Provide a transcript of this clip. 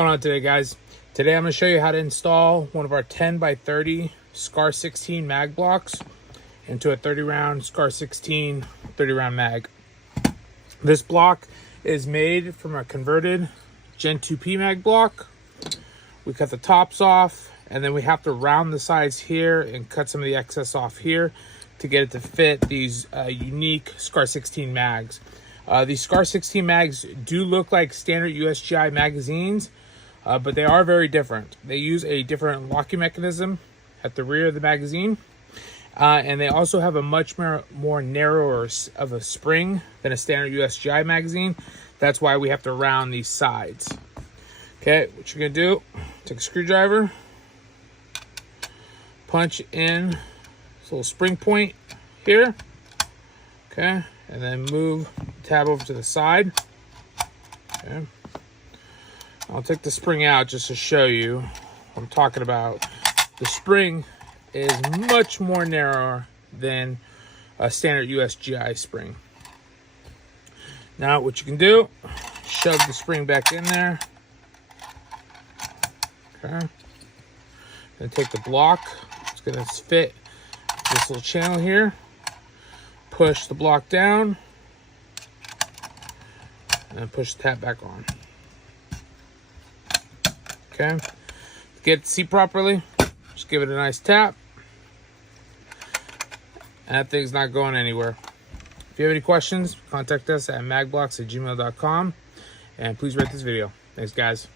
Going on today, guys? Today I'm going to show you how to install one of our 10 by 30 SCAR 16 mag blocks into a 30 round SCAR 16 30 round mag. This block is made from a converted Gen 2P mag block. We cut the tops off, and then we have to round the sides here and cut some of the excess off here to get it to fit these unique SCAR 16 mags. These SCAR 16 mags do look like standard USGI magazines, but they are very different. They use a different locking mechanism at the rear of the magazine, and they also have a much more narrower of a spring than a standard USGI magazine. That's why we have to round these sides. Okay, what you're gonna do, take a screwdriver, punch in this little spring point here, okay, and then move the tab over to the side. Okay, I'll take the spring out just to show you what I'm talking about. The spring is much more narrower than a standard USGI spring. Now what you can do, shove the spring back in there. Okay, then take the block. It's gonna fit this little channel here. Push the block down and push the tab back on. Okay, to get it to seat properly, just give it a nice tap. And that thing's not going anywhere. If you have any questions, contact us at magblocks@gmail.com, and please rate this video. Thanks, guys.